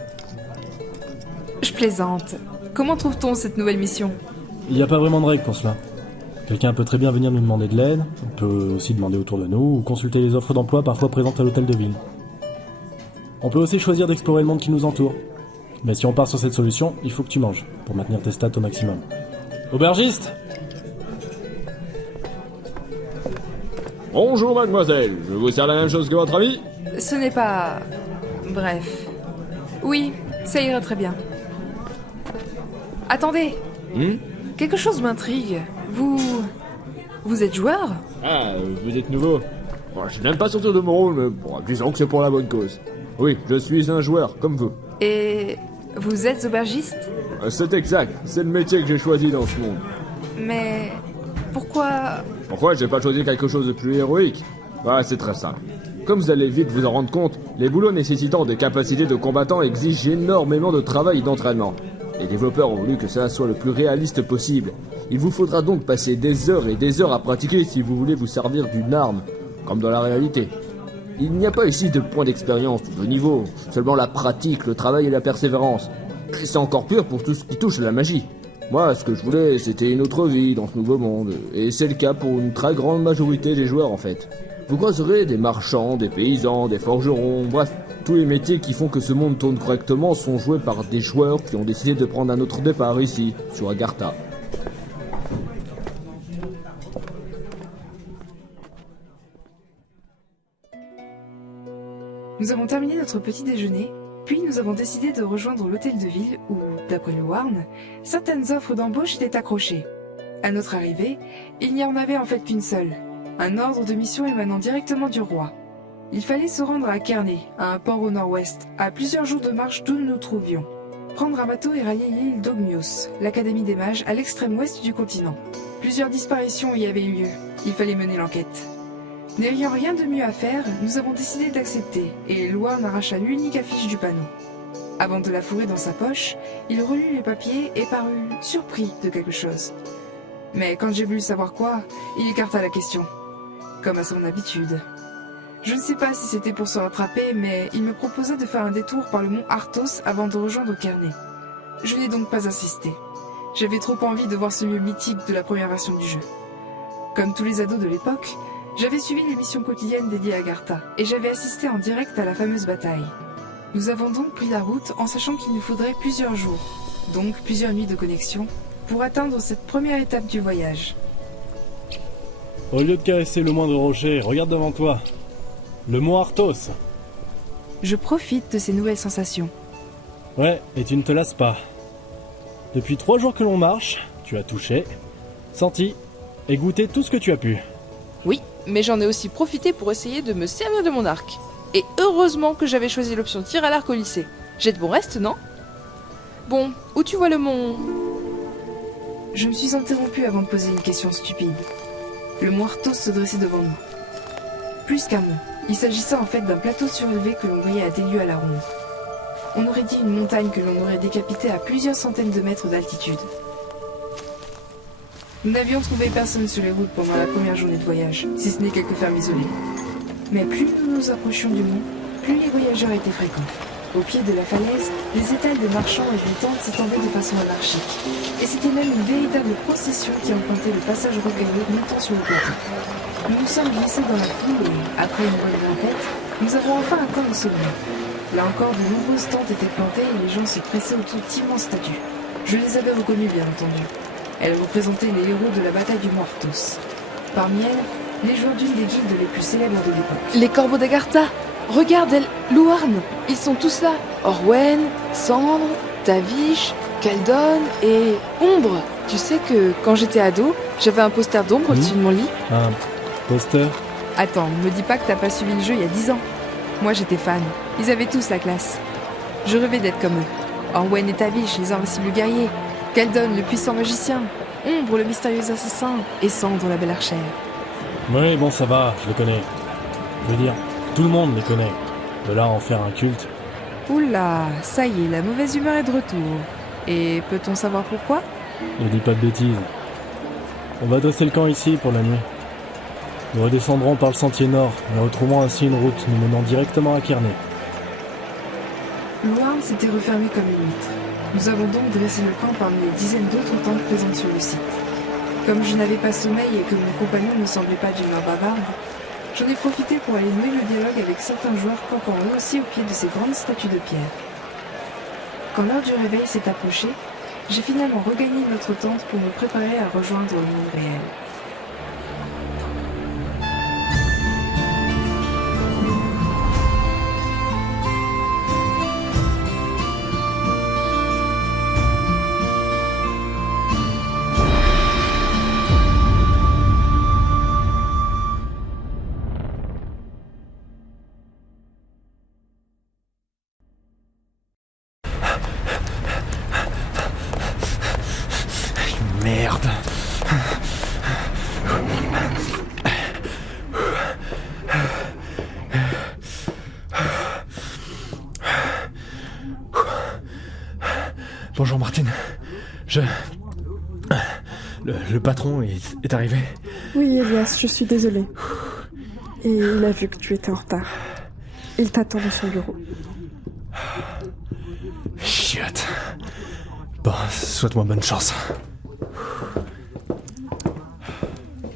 Je plaisante. Comment trouve-t-on cette nouvelle mission? Il n'y a pas vraiment de règle pour cela. Quelqu'un peut très bien venir nous demander de l'aide, on peut aussi demander autour de nous, ou consulter les offres d'emploi parfois présentes à l'hôtel de ville. On peut aussi choisir d'explorer le monde qui nous entoure. Mais si on part sur cette solution, il faut que tu manges, pour maintenir tes stats au maximum. Aubergiste! Bonjour mademoiselle, je vous sers la même chose que votre ami? Ce n'est pas... Bref. Oui, ça ira très bien. Attendez. Quelque chose m'intrigue. Vous êtes joueur? Ah, vous êtes nouveau. Bon, je n'aime pas sortir de mon rôle, mais bon, disons que c'est pour la bonne cause. Oui, je suis un joueur, comme vous. Et... vous êtes aubergiste? C'est exact, c'est le métier que j'ai choisi dans ce monde. Mais... pourquoi... Pourquoi j'ai pas choisi quelque chose de plus héroïque? Bah, c'est très simple. Comme vous allez vite vous en rendre compte, les boulots nécessitant des capacités de combattants exigent énormément de travail et d'entraînement. Les développeurs ont voulu que cela soit le plus réaliste possible. Il vous faudra donc passer des heures et des heures à pratiquer si vous voulez vous servir d'une arme, comme dans la réalité. Il n'y a pas ici de point d'expérience ou de niveau, seulement la pratique, le travail et la persévérance. Et c'est encore pire pour tout ce qui touche à la magie. Moi, ce que je voulais, c'était une autre vie dans ce nouveau monde, et c'est le cas pour une très grande majorité des joueurs en fait. Vous croiserez des marchands, des paysans, des forgerons, bref, tous les métiers qui font que ce monde tourne correctement sont joués par des joueurs qui ont décidé de prendre un autre départ ici, sur Agartha. Nous avons terminé notre petit déjeuner, puis nous avons décidé de rejoindre l'hôtel de ville où, d'après le Warn, certaines offres d'embauche étaient accrochées. À notre arrivée, il n'y en avait en fait qu'une seule, un ordre de mission émanant directement du roi. Il fallait se rendre à Kearney, à un port au nord-ouest, à plusieurs jours de marche d'où nous nous trouvions. Prendre un bateau et rallier l'île d'Ogmios, l'académie des mages à l'extrême ouest du continent. Plusieurs disparitions y avaient eu lieu, il fallait mener l'enquête. N'ayant rien de mieux à faire, nous avons décidé d'accepter, et Loan arracha l'unique affiche du panneau. Avant de la fourrer dans sa poche, il relut les papiers et parut surpris de quelque chose. Mais quand j'ai voulu savoir quoi, il écarta la question, comme à son habitude. Je ne sais pas si c'était pour se rattraper, mais il me proposa de faire un détour par le mont Arthos avant de rejoindre Kearney. Je n'ai donc pas insisté. J'avais trop envie de voir ce lieu mythique de la première version du jeu. Comme tous les ados de l'époque, j'avais suivi les missions quotidiennes dédiées à Agartha, et j'avais assisté en direct à la fameuse bataille. Nous avons donc pris la route en sachant qu'il nous faudrait plusieurs jours, donc plusieurs nuits de connexion, pour atteindre cette première étape du voyage. Au lieu de caresser le moindre rocher, regarde devant toi. Le mont Arthos. Je profite de ces nouvelles sensations. Ouais, et tu ne te lasses pas. Depuis 3 jours que l'on marche, tu as touché, senti et goûté tout ce que tu as pu. Oui, mais j'en ai aussi profité pour essayer de me servir de mon arc. Et heureusement que j'avais choisi l'option tir à l'arc au lycée. J'ai de bons restes, non? Bon, où tu vois le mont? Je me suis interrompue avant de poser une question stupide. Le mont Arthos se dressait devant nous. Plus qu'un mont, il s'agissait en fait d'un plateau surélevé que l'on voyait à des lieues à la ronde. On aurait dit une montagne que l'on aurait décapitée à plusieurs centaines de mètres d'altitude. Nous n'avions trouvé personne sur les routes pendant la première journée de voyage, si ce n'est quelques fermes isolées. Mais plus nous nous approchions du mont, plus les voyageurs étaient fréquents. Au pied de la falaise, les étals de marchands et de tentes s'étendaient de façon anarchique. Et c'était même une véritable procession qui empruntait le passage rocailleux montant sur le plateau. Nous nous sommes glissés dans la foule et, après une bonne grimpette, nous avons enfin atteint le sommet. Là encore, de nombreuses tentes étaient plantées et les gens se pressaient autour d'immenses statues. Je les avais reconnues, bien entendu. Elle représentait les héros de la bataille du Mortos. Parmi elles, les joueurs d'une des guildes les plus célèbres de l'époque. Les corbeaux d'Agartha. Regarde, Louarn. Ils sont tous là. Orwen, Cendre, Tavish, Kaldon et Ombre. Tu sais que quand j'étais ado, j'avais un poster d'Ombre au-dessus de mon lit. Un poster? Attends, me dis pas que t'as pas suivi le jeu il y a 10 ans. Moi j'étais fan. Ils avaient tous la classe. Je rêvais d'être comme eux. Orwen et Tavish, les invincibles guerriers. Kaldon, le puissant magicien. Ombre, le mystérieux assassin. Et Cendre, la belle archère. Ouais, bon, ça va, je les connais. Je veux dire, tout le monde les connaît. De là à en faire un culte. Oula, ça y est, la mauvaise humeur est de retour. Et peut-on savoir pourquoi? Ne dis pas de bêtises. On va dresser le camp ici pour la nuit. Nous redescendrons par le sentier nord et retrouverons ainsi une route nous menant directement à Kearney. Louarn s'était refermé comme une huître. Nous avons donc dressé le camp parmi les dizaines d'autres tentes présentes sur le site. Comme je n'avais pas sommeil et que mon compagnon ne semblait pas d'humeur bavarde, j'en ai profité pour aller nouer le dialogue avec certains joueurs campant eux aussi au pied de ces grandes statues de pierre. Quand l'heure du réveil s'est approchée, j'ai finalement regagné notre tente pour me préparer à rejoindre le monde réel. Merde. Bonjour Martine. Le patron est arrivé. Oui, Elias, je suis désolée. Et il a vu que tu étais en retard. Il t'attend dans son bureau. Chiotte. Bon, souhaite-moi bonne chance.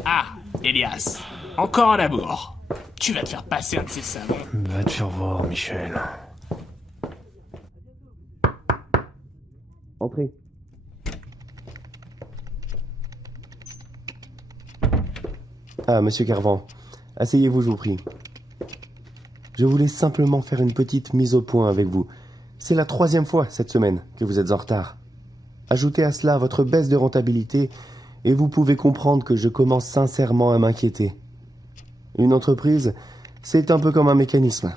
Ah, Elias, encore un labour. Tu vas te faire passer un de ces savons. Va te faire voir, Michel. Entrez. Ah, monsieur Carvan, asseyez-vous, je vous prie. Je voulais simplement faire une petite mise au point avec vous. C'est la 3e fois cette semaine que vous êtes en retard. Ajoutez à cela votre baisse de rentabilité et vous pouvez comprendre que je commence sincèrement à m'inquiéter. Une entreprise, c'est un peu comme un mécanisme.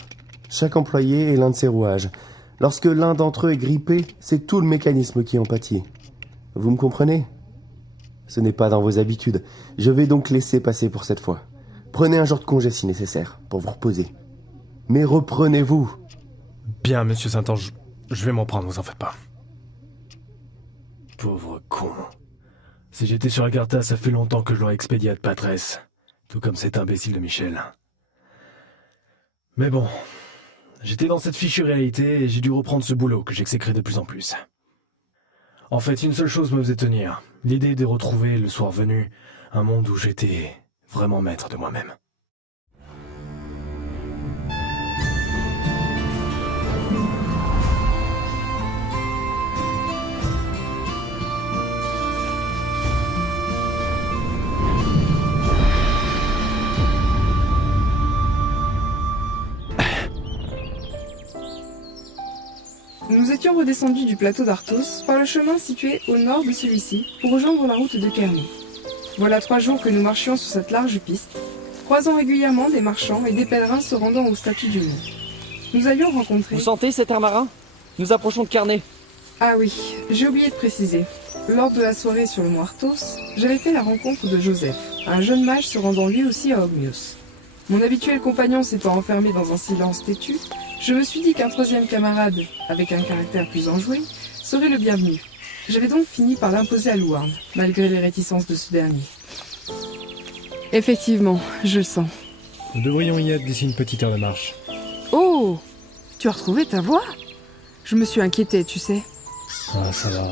Chaque employé est l'un de ses rouages. Lorsque l'un d'entre eux est grippé, c'est tout le mécanisme qui en pâtit. Vous me comprenez ? Ce n'est pas dans vos habitudes. Je vais donc laisser passer pour cette fois. Prenez un jour de congé si nécessaire, pour vous reposer. Mais reprenez-vous. Bien, monsieur Saint-Ange, je vais m'en prendre, vous en faites pas. Pauvre con. Si j'étais sur Agartha, ça fait longtemps que je l'aurais expédié à Patresse. Tout comme cet imbécile de Michel. Mais bon, j'étais dans cette fichue réalité et j'ai dû reprendre ce boulot que j'exécrais de plus en plus. En fait, une seule chose me faisait tenir. L'idée de retrouver, le soir venu, un monde où j'étais vraiment maître de moi-même. Nous étions redescendus du plateau d'Arthos par le chemin situé au nord de celui-ci pour rejoindre la route de Kearney. Voilà 3 jours que nous marchions sur cette large piste, croisant régulièrement des marchands et des pèlerins se rendant aux statues du monde. Nous allions rencontrer... Vous sentez cet air marin? Nous approchons de Kearney. Ah oui, j'ai oublié de préciser. Lors de la soirée sur le mont Arthos, j'avais fait la rencontre de Joseph, un jeune mage se rendant lui aussi à Ogmios. Mon habituel compagnon s'étant enfermé dans un silence têtu, je me suis dit qu'un 3e camarade, avec un caractère plus enjoué, serait le bienvenu. J'avais donc fini par l'imposer à Louarn, malgré les réticences de ce dernier. Effectivement, je le sens. Nous devrions y être d'ici une petite heure de marche. Oh! Tu as retrouvé ta voix? Je me suis inquiétée, tu sais. Ah, ça va.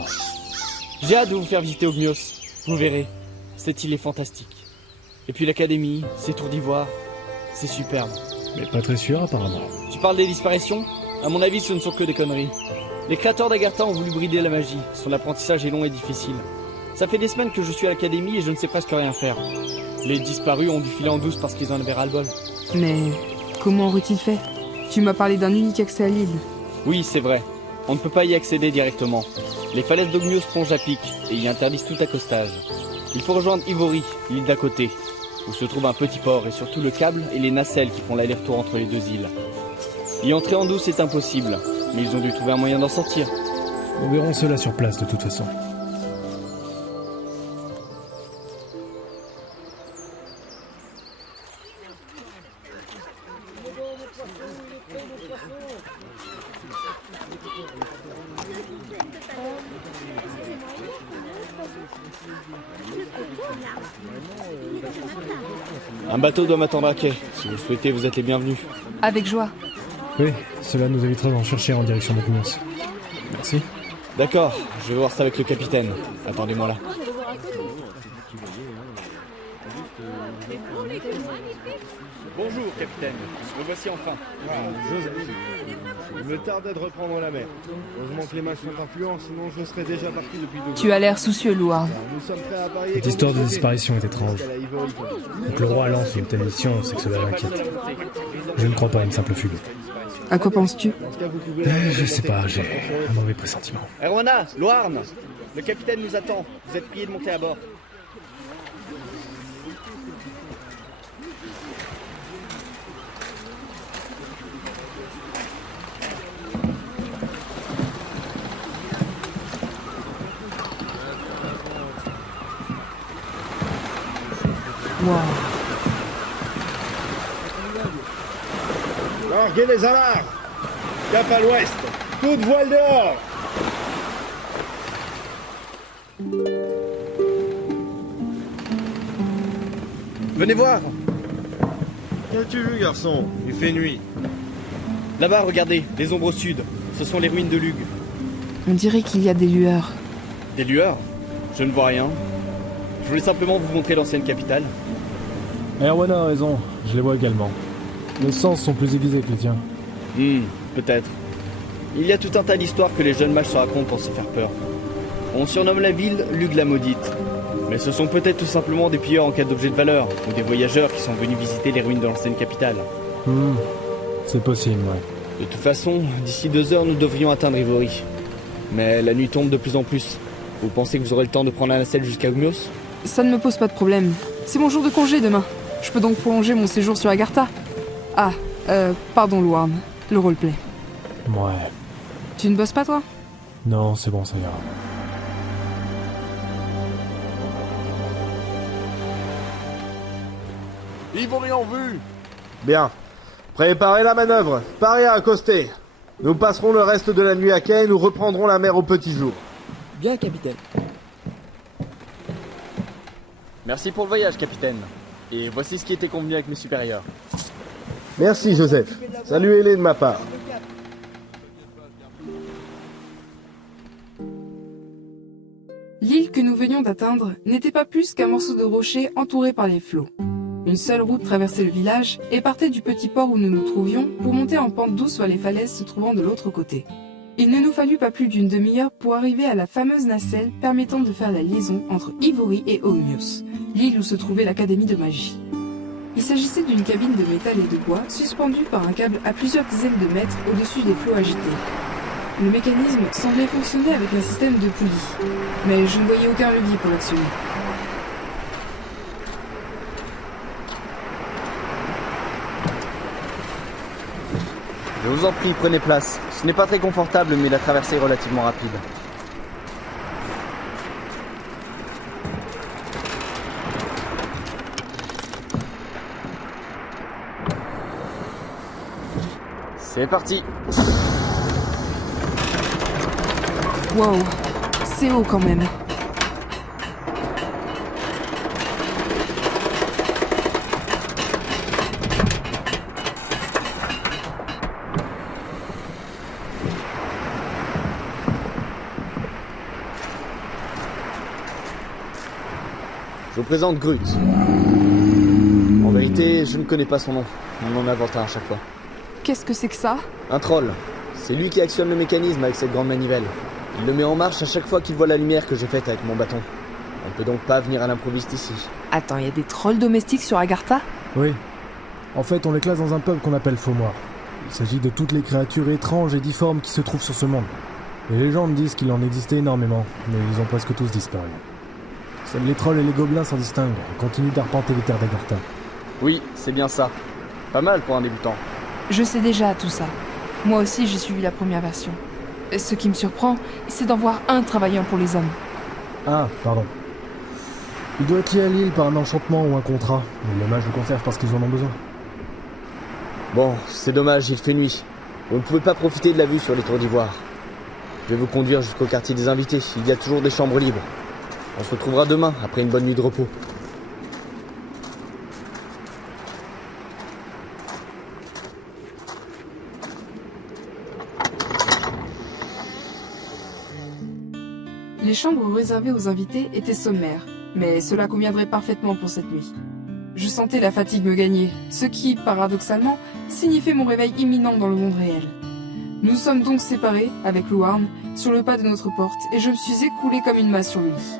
J'ai hâte de vous faire visiter Ogmios. Vous verrez, cette île est fantastique. Et puis l'académie, ces tours d'ivoire, c'est superbe. Mais pas très sûr, apparemment. Tu parles des disparitions? À mon avis, ce ne sont que des conneries. Les créateurs d'Agartha ont voulu brider la magie. Son apprentissage est long et difficile. Ça fait des semaines que je suis à l'académie et je ne sais presque rien faire. Les disparus ont dû filer en douce parce qu'ils en avaient ras-le-bol. Mais comment aurait-il fait? Tu m'as parlé d'un unique accès à l'île. Oui, c'est vrai. On ne peut pas y accéder directement. Les falaises d'Ogmios plongent à pic et y interdisent tout accostage. Il faut rejoindre Ivory, l'île d'à côté, où se trouve un petit port et surtout le câble et les nacelles qui font l'aller-retour entre les deux îles. Y entrer en douce est impossible, mais ils ont dû trouver un moyen d'en sortir. Nous verrons cela sur place de toute façon. Un bateau doit m'attendre à quai. Si vous souhaitez, vous êtes les bienvenus. Avec joie. Oui, cela nous évitera d'en chercher en direction d'Ogmios. Merci. D'accord, je vais voir ça avec le capitaine. Attendez-moi là. Bonjour, capitaine. Me voici enfin. Joseph. Il me tardait de reprendre la mer. Heureusement que les mages sont influents, sinon je serais déjà parti depuis 2 jours. Tu as l'air soucieux, Louarn. Nous sommes prêts à parier. Cette histoire de disparition est étrange. Donc le roi lance une telle mission, c'est que cela l'inquiète. Je ne crois pas à une simple fugue. À quoi penses-tu? Je sais pas, j'ai un mauvais pressentiment. Erwana, Louarn, le capitaine nous attend. Vous êtes priés de monter à bord. Wow. Larguez les amarres. Cap à l'ouest. Toute voile dehors. Venez voir. Qu'as-tu vu, garçon? Il fait nuit. Là-bas, regardez, les ombres au sud. Ce sont les ruines de Lug. On dirait qu'il y a des lueurs. Des lueurs? Je ne vois rien. Je voulais simplement vous montrer l'ancienne capitale. Erwana a raison, je les vois également. Les sens sont plus aiguisés que les tiens. Peut-être. Il y a tout un tas d'histoires que les jeunes mages se racontent pour se faire peur. On surnomme la ville Lug la Maudite. Mais ce sont peut-être tout simplement des pilleurs en quête d'objets de valeur, ou des voyageurs qui sont venus visiter les ruines de l'ancienne capitale. C'est possible, ouais. De toute façon, d'ici 2 heures, nous devrions atteindre Ivory. Mais la nuit tombe de plus en plus. Vous pensez que vous aurez le temps de prendre la nacelle jusqu'à Ogmios? Ça ne me pose pas de problème. C'est mon jour de congé demain. Je peux donc prolonger mon séjour sur Agartha. Ah, pardon Louarn, le roleplay. Ouais. Tu ne bosses pas toi? Non, c'est bon, ça ira. Ivory en vue. Bien. Préparez la manœuvre. Parez à accoster. Nous passerons le reste de la nuit à quai et nous reprendrons la mer au petit jour. Bien, capitaine. Merci pour le voyage, capitaine. Et voici ce qui était convenu avec mes supérieurs. Merci, Joseph. Saluez-les de ma part. L'île que nous venions d'atteindre n'était pas plus qu'un morceau de rocher entouré par les flots. Une seule route traversait le village et partait du petit port où nous nous trouvions pour monter en pente douce vers les falaises se trouvant de l'autre côté. Il ne nous fallut pas plus d'une demi-heure pour arriver à la fameuse nacelle permettant de faire la liaison entre Ivory et Ogmios, l'île où se trouvait l'académie de magie. Il s'agissait d'une cabine de métal et de bois suspendue par un câble à plusieurs dizaines de mètres au-dessus des flots agités. Le mécanisme semblait fonctionner avec un système de poulies, mais je ne voyais aucun levier pour l'actionner. Je vous en prie, prenez place. Ce n'est pas très confortable, mais la traversée est relativement rapide. C'est parti. Wow, c'est haut quand même. Je vous présente Grut. En vérité, je ne connais pas son nom. On en invente un à chaque fois. Qu'est-ce que c'est que ça? Un troll. C'est lui qui actionne le mécanisme avec cette grande manivelle. Il le met en marche à chaque fois qu'il voit la lumière que j'ai faite avec mon bâton. On peut donc pas venir à l'improviste ici. Attends, il y a des trolls domestiques sur Agartha? Oui. En fait, on les classe dans un peuple qu'on appelle Faumoir. Il s'agit de toutes les créatures étranges et difformes qui se trouvent sur ce monde. Les légendes disent qu'il en existait énormément, mais ils ont presque tous disparu. Seuls les trolls et les gobelins s'en distinguent et continuent d'arpenter les terres d'Agartha. Oui, c'est bien ça. Pas mal pour un débutant. Je sais déjà tout ça. Moi aussi, j'ai suivi la première version. Ce qui me surprend, c'est d'en voir un travaillant pour les hommes. Ah, pardon. Il doit être lié à l'île par un enchantement ou un contrat, mais le mage le conserve parce qu'ils en ont besoin. Bon, c'est dommage, il fait nuit. Vous ne pouvez pas profiter de la vue sur les tours d'ivoire. Je vais vous conduire jusqu'au quartier des invités, il y a toujours des chambres libres. On se retrouvera demain, après une bonne nuit de repos. Les chambres réservées aux invités étaient sommaires, mais cela conviendrait parfaitement pour cette nuit. Je sentais la fatigue me gagner, ce qui, paradoxalement, signifiait mon réveil imminent dans le monde réel. Nous sommes donc séparés, avec Louarn, sur le pas de notre porte, et je me suis écroulé comme une masse sur le lit.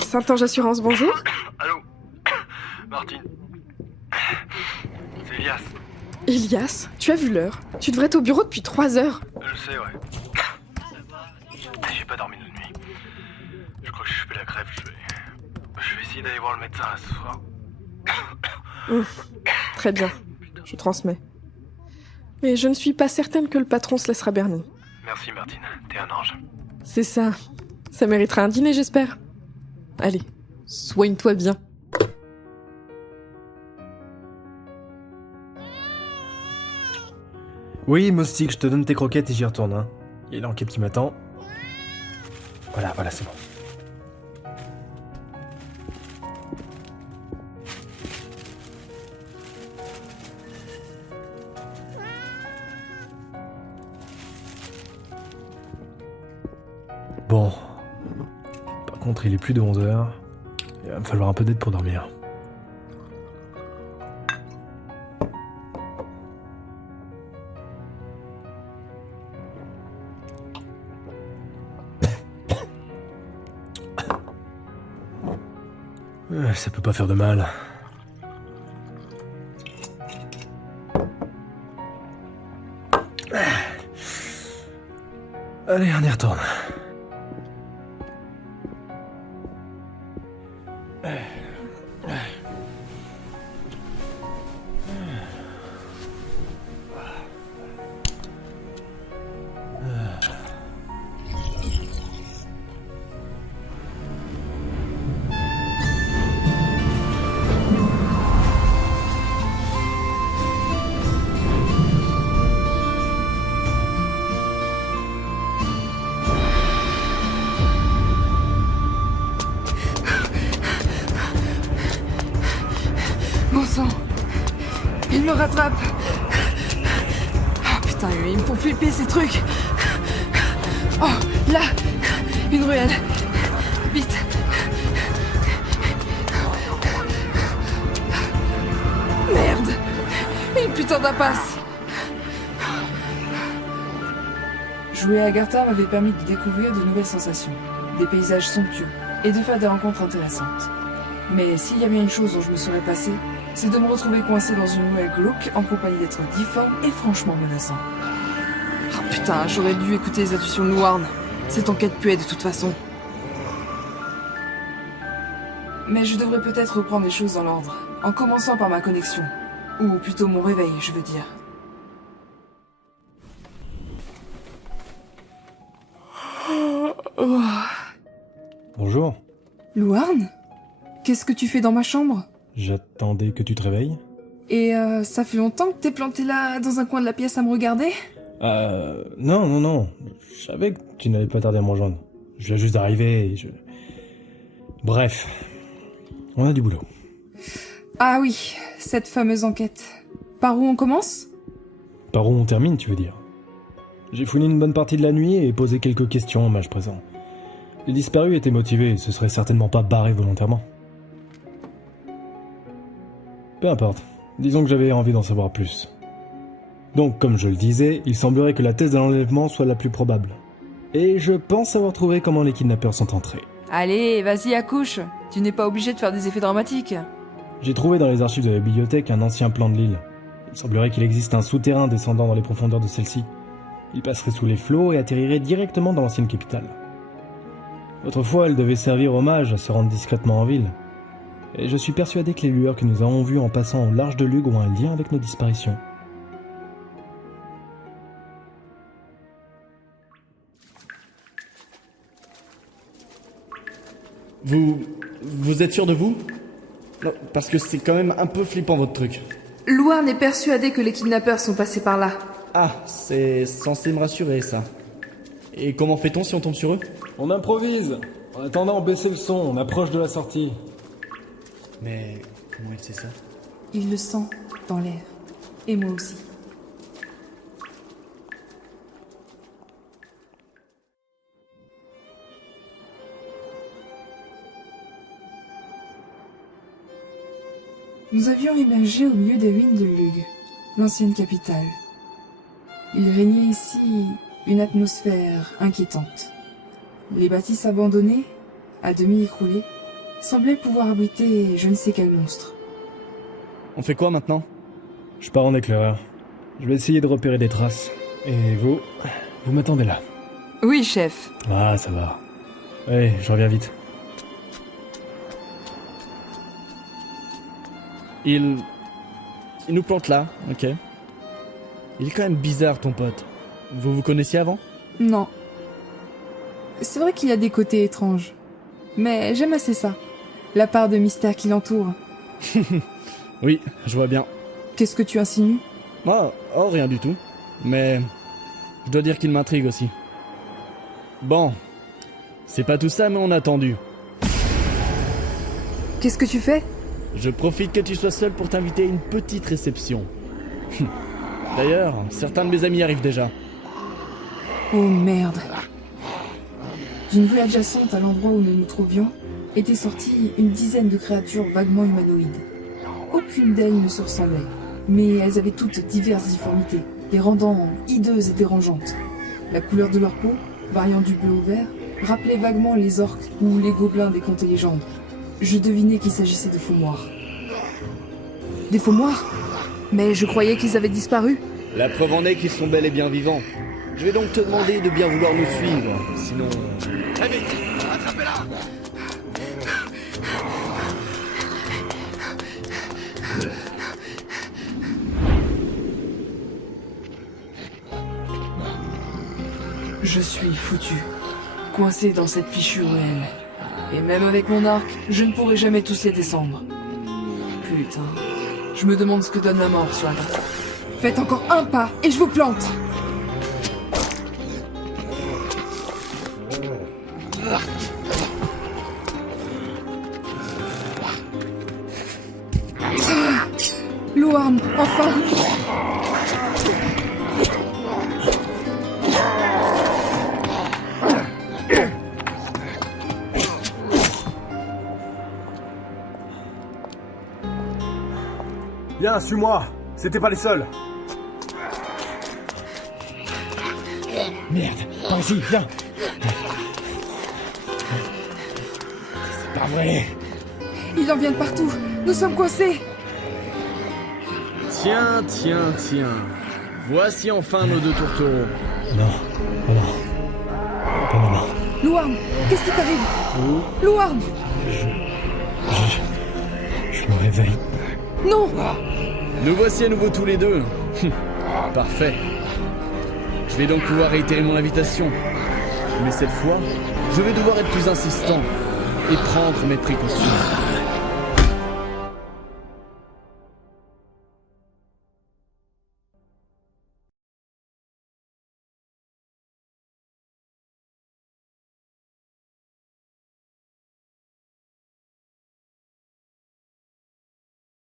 Saint-Ange Assurance, bonjour. Allô Martine. C'est Elias. Elias, tu as vu l'heure? Tu devrais être au bureau depuis 3 heures. Je sais, ouais. J'ai pas dormi de nuit. Je crois que je suis la crève. Je vais essayer d'aller voir le médecin ce soir. Très bien, je transmets. Mais je ne suis pas certaine que le patron se laissera berner. Merci Martine, t'es un ange. C'est ça. Ça méritera un dîner, j'espère. Allez, soigne-toi bien. Oui, Moustique, je te donne tes croquettes et j'y retourne. Hein. Il y a l'enquête qui m'attend. Voilà, c'est bon. Bon. Par contre, il est plus de 11h. Il va me falloir un peu d'aide pour dormir. Ça peut pas faire de mal. Allez, on y retourne. Bon sang, il me rattrape. Ah putain, ils me font flipper ces trucs. Oh, là, une ruelle. Vite. Merde, une putain d'impasse. Jouer à Agartha m'avait permis de découvrir de nouvelles sensations, des paysages somptueux et de faire des rencontres intéressantes. Mais s'il y a bien une chose dont je me serais passé, c'est de me retrouver coincé dans une ruelle glauque en compagnie d'êtres difformes et franchement menaçants. Oh putain, j'aurais dû écouter les intuitions de Louarn. Cette enquête puait de toute façon. Mais je devrais peut-être reprendre les choses dans l'ordre, en commençant par ma connexion. Ou plutôt mon réveil, je veux dire. Oh. Bonjour. Louarn ? Qu'est-ce que tu fais dans ma chambre ? J'attendais que tu te réveilles. Et ça fait longtemps que t'es planté là, dans un coin de la pièce à me regarder ? Non. Je savais que tu n'allais pas tarder à me rejoindre. Je viens juste d'arriver et Bref. On a du boulot. Ah oui, cette fameuse enquête. Par où on commence ? Par où on termine, tu veux dire ? J'ai fouiné une bonne partie de la nuit et posé quelques questions au mage présent. Les disparus étaient motivés et se seraient certainement pas barrés volontairement. Peu importe, disons que j'avais envie d'en savoir plus. Donc, comme je le disais, il semblerait que la thèse de l'enlèvement soit la plus probable. Et je pense avoir trouvé comment les kidnappeurs sont entrés. Allez, vas-y, accouche. Tu n'es pas obligé de faire des effets dramatiques. J'ai trouvé dans les archives de la bibliothèque un ancien plan de l'île. Il semblerait qu'il existe un souterrain descendant dans les profondeurs de celle-ci. Il passerait sous les flots et atterrirait directement dans l'ancienne capitale. Autrefois, elle devait servir aux mages à se rendre discrètement en ville. Et je suis persuadé que les lueurs que nous avons vues en passant au large de Lug ont un lien avec nos disparitions. Vous êtes sûr de vous? Non, parce que c'est quand même un peu flippant votre truc. Louarn est persuadé que les kidnappeurs sont passés par là. Ah, c'est censé me rassurer ça. Et comment fait-on si on tombe sur eux? On improvise. En attendant, baissez le son, on approche de la sortie. Mais comment il sait ça? Il le sent dans l'air. Et moi aussi. Nous avions émergé au milieu des ruines de Lug, l'ancienne capitale. Il régnait ici une atmosphère inquiétante. Les bâtisses abandonnées, à demi écroulées, semblaient pouvoir abriter je ne sais quel monstre. On fait quoi maintenant? Je pars en éclaireur. Je vais essayer de repérer des traces. Et vous m'attendez là? Oui, chef. Ah, ça va. Allez, je reviens vite. Il nous plante là, ok. Il est quand même bizarre ton pote. Vous vous connaissiez avant? Non. C'est vrai qu'il y a des côtés étranges. Mais j'aime assez ça. La part de mystère qui l'entoure. Oui, je vois bien. Qu'est-ce que tu insinues? Oh, rien du tout. Mais je dois dire qu'il m'intrigue aussi. Bon, c'est pas tout ça, mais on a attendu. Qu'est-ce que tu fais? Je profite que tu sois seul pour t'inviter à une petite réception. D'ailleurs, certains de mes amis arrivent déjà. Oh merde. D'une rue adjacente à l'endroit où nous nous trouvions, étaient sorties une dizaine de créatures vaguement humanoïdes. Aucune d'elles ne se ressemblait, mais elles avaient toutes diverses difformités, les rendant hideuses et dérangeantes. La couleur de leur peau, variant du bleu au vert, rappelait vaguement les orques ou les gobelins des contes et légendes. Je devinais qu'il s'agissait de faux-moires. Des faux-moires? Mais je croyais qu'ils avaient disparu. La preuve en est qu'ils sont bel et bien vivants. Je vais donc te demander de bien vouloir nous suivre, sinon... Très vite, attrapez-la! Je suis foutu, coincé dans cette fichue ruelle. Et même avec mon arc, je ne pourrai jamais tous les descendre. Putain, je me demande ce que donne la mort sur la carte. Faites encore un pas et je vous plante! Louarn, enfin! Viens, suis-moi. C'était pas les seuls. Merde, par ici, viens. C'est pas vrai. Il en vient de partout. Nous sommes coincés. Tiens. Voici enfin nos deux tourtereaux. Non. Pas maintenant. Louarn, qu'est-ce qui t'arrive? Louarn! Je me réveille. Non! Nous voici à nouveau tous les deux. Parfait. Je vais donc pouvoir réitérer mon invitation. Mais cette fois, je vais devoir être plus insistant et prendre mes précautions.